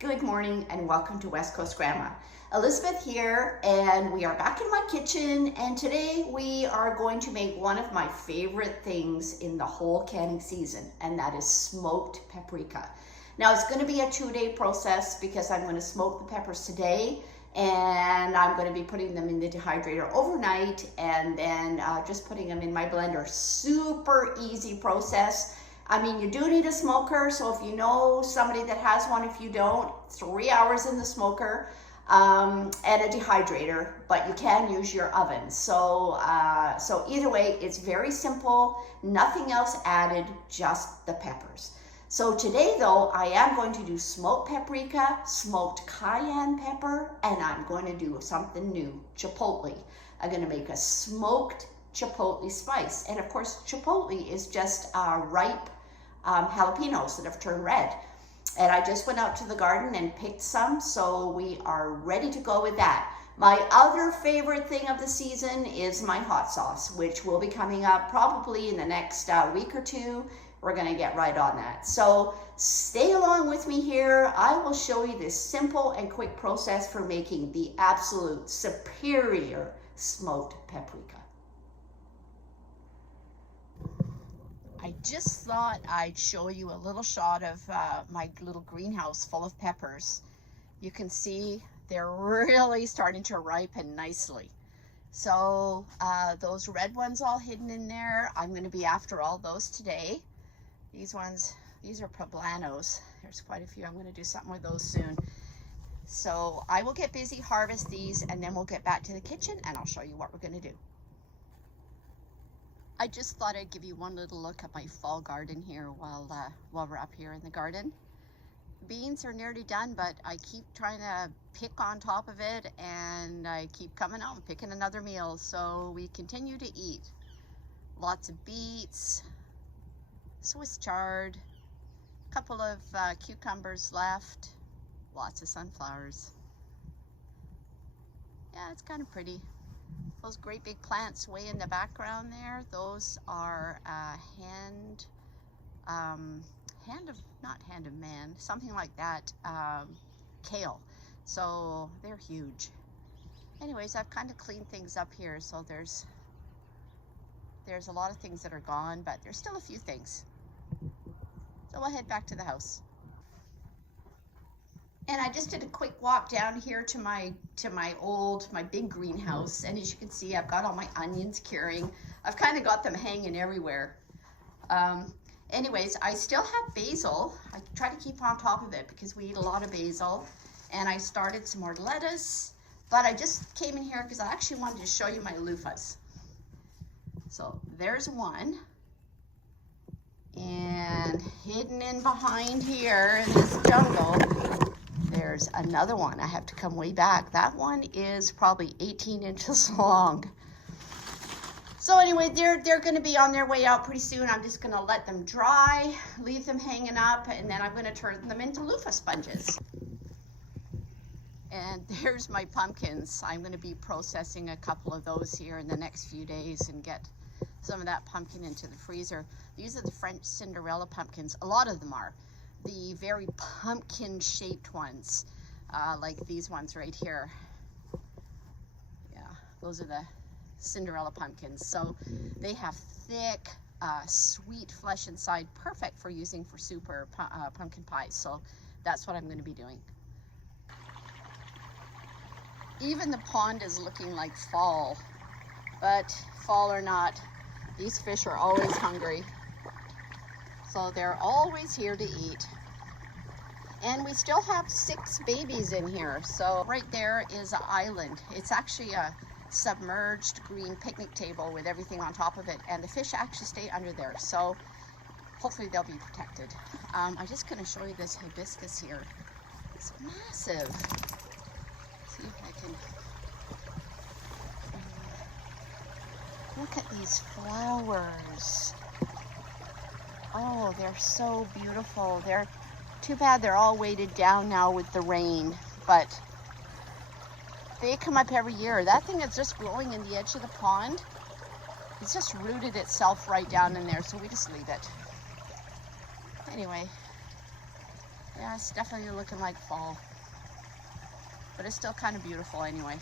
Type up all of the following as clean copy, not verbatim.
Good morning and welcome to West Coast Grandma. Elizabeth here, and we are back in my kitchen, and today we are going to make one of my favorite things in the whole canning season, and that is smoked paprika. Now it's going to be a 2-day process because I'm going to smoke the peppers today, and I'm going to be putting them in the dehydrator overnight and then just putting them in my blender. Super easy process. I mean, you do need a smoker, so if you know somebody that has one, if you don't, 3 hours in the smoker and a dehydrator, but you can use your oven. So either way, it's very simple, nothing else added, just the peppers. So today though, I am going to do smoked paprika, smoked cayenne pepper, and I'm going to do something new, chipotle. I'm going to make a smoked chipotle spice. And of course, chipotle is just ripe jalapenos that have turned red. And I just went out to the garden and picked some, so we are ready to go with that. My other favorite thing of the season is my hot sauce, which will be coming up probably in the next week or two. We're gonna get right on that. So stay along with me here. I will show you this simple and quick process for making the absolute superior smoked paprika. I just thought I'd show you a little shot of my little greenhouse full of peppers. You can see they're really starting to ripen nicely. So those red ones all hidden in there, I'm going to be after all those today. These are poblanos. There's quite a few. I'm going to do something with those soon. So I will get busy, harvest these, and then we'll get back to the kitchen and I'll show you what we're going to do. I just thought I'd give you one little look at my fall garden here while we're up here in the garden. Beans are nearly done, but I keep trying to pick on top of it, and I keep coming out and picking another meal, so we continue to eat. Lots of beets, Swiss chard, a couple of cucumbers left, lots of sunflowers. Yeah, it's kind of pretty. Those great big plants way in the background there, those are not hand of man, something like that, kale. So they're huge. Anyways, I've kind of cleaned things up here, so there's a lot of things that are gone, but there's still a few things. So we'll head back to the house. And I just did a quick walk down here to my big greenhouse, and as you can see, I've got all my onions curing. I've kind of got them hanging everywhere. Anyways, I still have basil. I try to keep on top of it because we eat a lot of basil, and I started some more lettuce, but I just came in here because I actually wanted to show you my loofahs. So there's one, and hidden in behind here in this jungle, there's another one. I have to come way back. That one is probably 18 inches long. So anyway, they're going to be on their way out pretty soon. I'm just going to let them dry, leave them hanging up, and then I'm going to turn them into loofah sponges. And there's my pumpkins. I'm going to be processing a couple of those here in the next few days and get some of that pumpkin into the freezer. These are the French Cinderella pumpkins. A lot of them are. The very pumpkin-shaped ones, like these ones right here. Yeah, those are the Cinderella pumpkins. So they have thick, sweet flesh inside, perfect for using for soup or pumpkin pie. So that's what I'm going to be doing. Even the pond is looking like fall, but fall or not, these fish are always hungry. So they're always here to eat. And we still have 6 babies in here. So right there is an island. It's actually a submerged green picnic table with everything on top of it. And the fish actually stay under there. So hopefully they'll be protected. I'm just going to show you this hibiscus here. It's massive. See if I can... Look at these flowers. Oh, they're so beautiful. They're too bad they're all weighted down now with the rain, but they come up every year. That thing is just growing in the edge of the pond. It's just rooted itself right down in there, so we just leave it. Anyway, Yeah, it's definitely looking like fall, but it's still kind of beautiful anyway.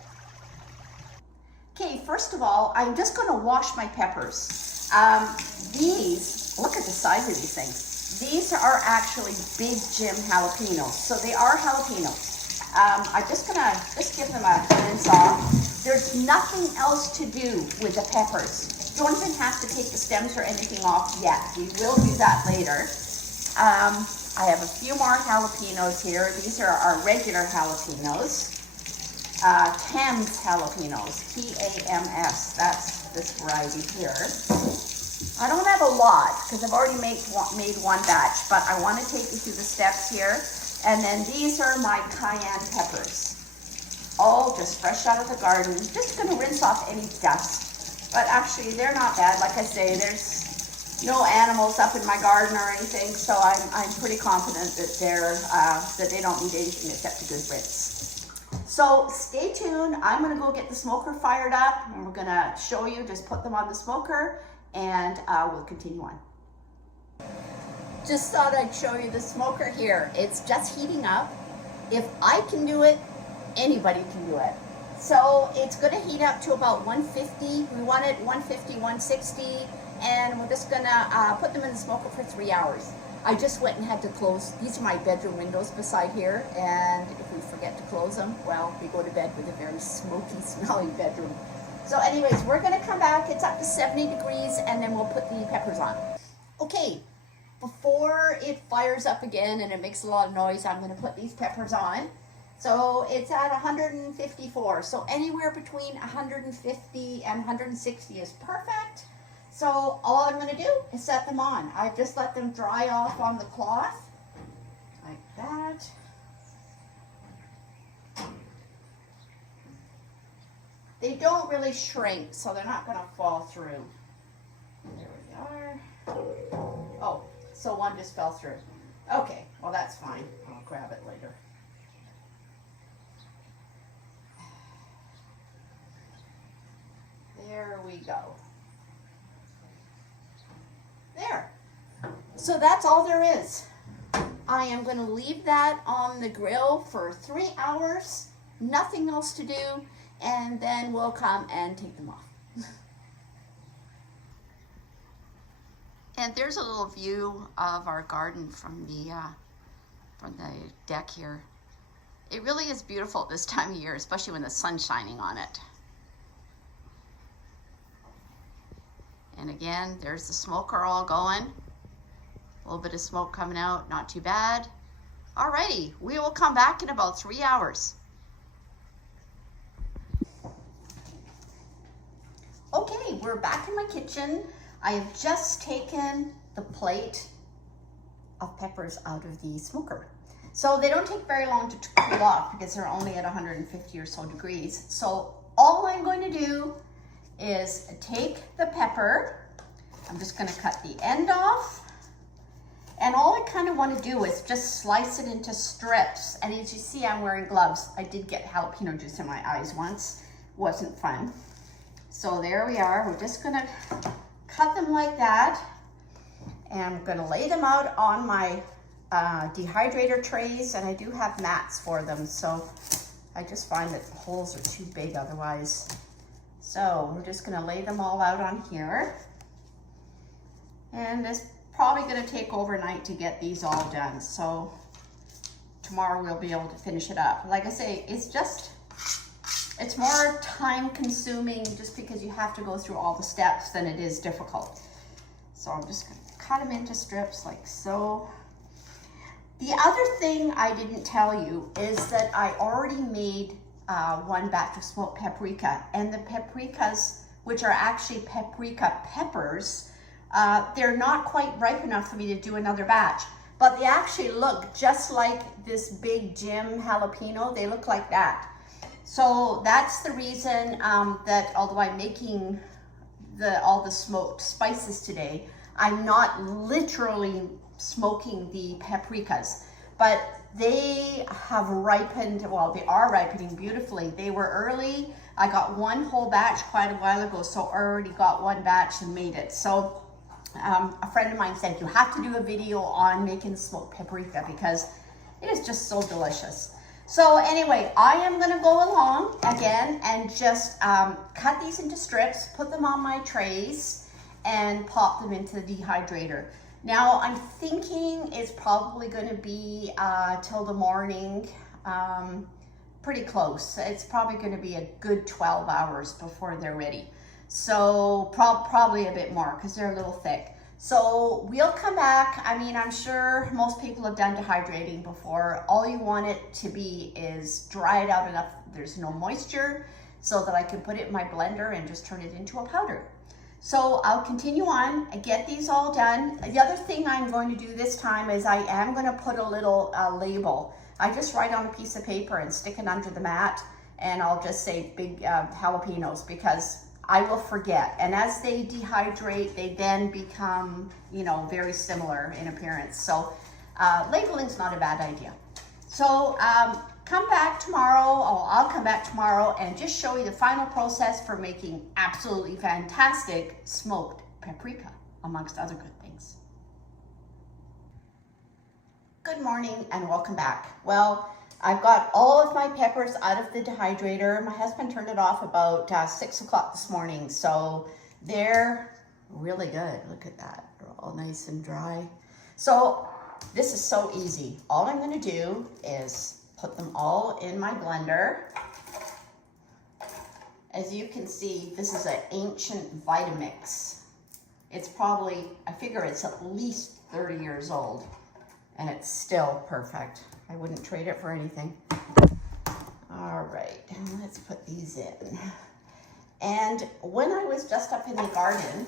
Okay, first of all, I'm just going to wash my peppers. These, look at the size of these things. These are actually big Jim jalapenos, so they are jalapenos. I'm just going to give them a rinse off. There's nothing else to do with the peppers. You don't even have to take the stems or anything off yet. We will do that later. I have a few more jalapenos here. These are our regular jalapenos. Tams jalapenos, T-A-M-S, that's this variety here. I don't have a lot because I've already made one batch, but I want to take you through the steps here. And then these are my cayenne peppers, all just fresh out of the garden. Just going to rinse off any dust, but actually they're not bad. Like I say, there's no animals up in my garden or anything, so I'm pretty confident that they don't need anything except a good rinse. So stay tuned. I'm going to go get the smoker fired up, and we're going to show you, just put them on the smoker, and we'll continue on. Just thought I'd show you the smoker here. It's just heating up. If I can do it, anybody can do it. So it's going to heat up to about 150. We want it 150, 160, and we're just going to put them in the smoker for 3 hours. I just went and had to close, these are my bedroom windows beside here, and if we forget to close them, well, we go to bed with a very smoky smelling bedroom. So anyways, we're gonna come back, it's up to 70 degrees, and then we'll put the peppers on. Okay, before it fires up again and it makes a lot of noise, I'm gonna put these peppers on. So it's at 154, so anywhere between 150 and 160 is perfect. So all I'm going to do is set them on. I just let them dry off on the cloth, like that. They don't really shrink, so they're not going to fall through. There we are. Oh, so one just fell through. Okay, well that's fine. I'll grab it later. There we go. There. So that's all there is. I am going to leave that on the grill for 3 hours, nothing else to do, and then we'll come and take them off. And there's a little view of our garden from the deck here. It really is beautiful this time of year, especially when the sun's shining on it. And again, there's the smoker all going. A little bit of smoke coming out, not too bad. Alrighty, we will come back in about 3 hours. Okay, we're back in my kitchen. I have just taken the plate of peppers out of the smoker. So they don't take very long to cool off because they're only at 150 or so degrees. So all I'm going to do is take the pepper. I'm just going to cut the end off. And all I kind of want to do is just slice it into strips. And as you see, I'm wearing gloves. I did get jalapeno juice in my eyes once. Wasn't fun. So there we are. We're just going to cut them like that. And I'm going to lay them out on my dehydrator trays. And I do have mats for them. So I just find that the holes are too big otherwise. So we're just going to lay them all out on here. And it's probably going to take overnight to get these all done. So tomorrow we'll be able to finish it up. Like I say, it's more time consuming just because you have to go through all the steps than it is difficult. So I'm just going to cut them into strips like so. The other thing I didn't tell you is that I already made one batch of smoked paprika, and the paprikas, which are actually paprika peppers, they're not quite ripe enough for me to do another batch, but they actually look just like this big Jim jalapeno. They look like that. So that's the reason that although I'm making all the smoked spices today, I'm not literally smoking the paprikas, but they have ripened, well, they are ripening beautifully. They were early. I got one whole batch quite a while ago, so I already got one batch and made it. So a friend of mine said, you have to do a video on making smoked paprika because It is just so delicious. So anyway, I am gonna go along again and just cut these into strips, put them on my trays, and pop them into the dehydrator. Now I'm thinking it's probably gonna be till the morning, pretty close. It's probably gonna be a good 12 hours before they're ready. So probably a bit more because they're a little thick. So we'll come back. I mean, I'm sure most people have done dehydrating before. All you want it to be is dried out enough there's no moisture so that I can put it in my blender and just turn it into a powder. So I'll continue on and get these all done. The other thing I'm going to do this time is I am going to put a little label. I just write on a piece of paper and stick it under the mat, and I'll just say big jalapenos because I will forget. And as they dehydrate, they then become, you know, very similar in appearance. So labeling's not a bad idea. So come back tomorrow, or I'll come back tomorrow and just show you the final process for making absolutely fantastic smoked paprika, amongst other good things. Good morning and welcome back. Well, I've got all of my peppers out of the dehydrator. My husband turned it off about 6 o'clock this morning, so they're really good. Look at that, they're all nice and dry. So this is so easy. All I'm gonna do is put them all in my blender. As you can see, this is an ancient Vitamix. It's probably, I figure it's at least 30 years old, and it's still perfect. I wouldn't trade it for anything. All right, let's put these in. And when I was just up in the garden,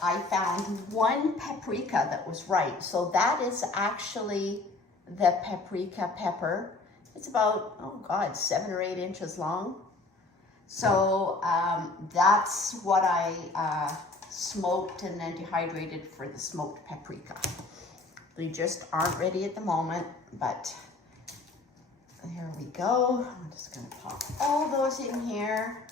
I found one paprika that was ripe. So that is actually the paprika pepper. It's about, oh God, 7 or 8 inches long. So that's what I smoked and then dehydrated for the smoked paprika. They just aren't ready at the moment, but there we go. I'm just gonna pop all those in here.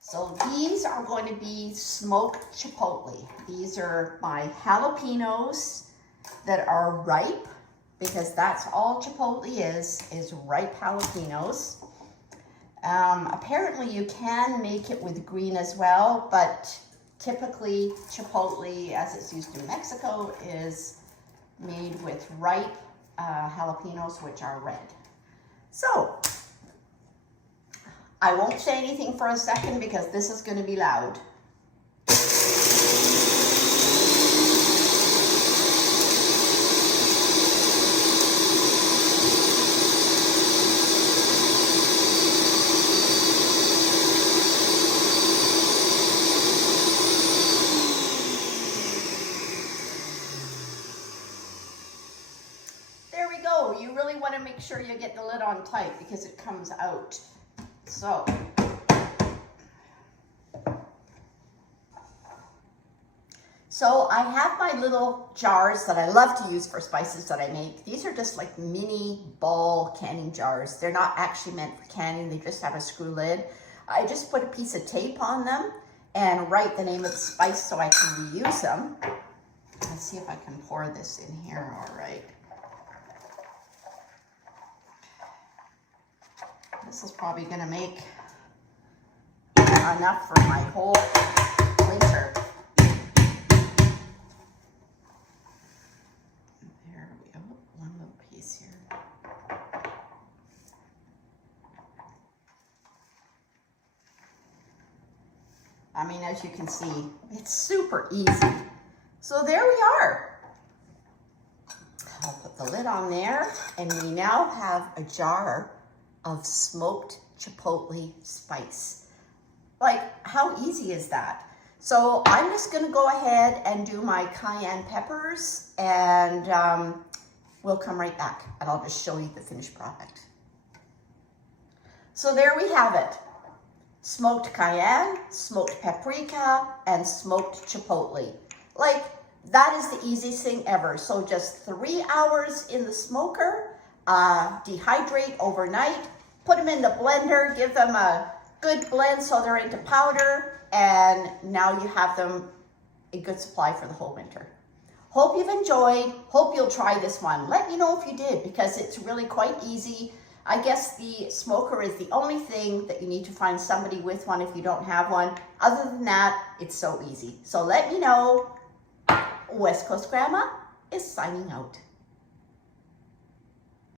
So these are going to be smoked chipotle. These are my jalapenos that are ripe, because that's all chipotle is ripe jalapenos. Apparently you can make it with green as well, but typically chipotle, as it's used in Mexico, is made with ripe jalapenos, which are red. So I won't say anything for a second because this is going to be loud. There we go. You really want to make sure you get the lid on tight because it comes out. So I have my little jars that I love to use for spices that I make. These are just like mini ball canning jars. They're not actually meant for canning. They just have a screw lid. I just put a piece of tape on them and write the name of the spice so I can reuse them. Let's see if I can pour this in here all right. This is probably going to make enough for my whole winter. There we go, one little piece here. I mean, as you can see, it's super easy. So there we are. I'll put the lid on there, and we now have a jar of smoked chipotle spice. Like, how easy is that? So I'm just gonna go ahead and do my cayenne peppers, and we'll come right back and I'll just show you the finished product. So there we have it. Smoked cayenne, smoked paprika, and smoked chipotle. Like, that is the easiest thing ever. So just 3 hours in the smoker, dehydrate overnight, put them in the blender, give them a good blend so they're into powder, and now you have them a good supply for the whole winter. Hope you've enjoyed. Hope you'll try this one. Let me know if you did, because it's really quite easy. I guess the smoker is the only thing that you need to find somebody with one if you don't have one. Other than that, it's so easy. So let me know. West Coast Grandma is signing out.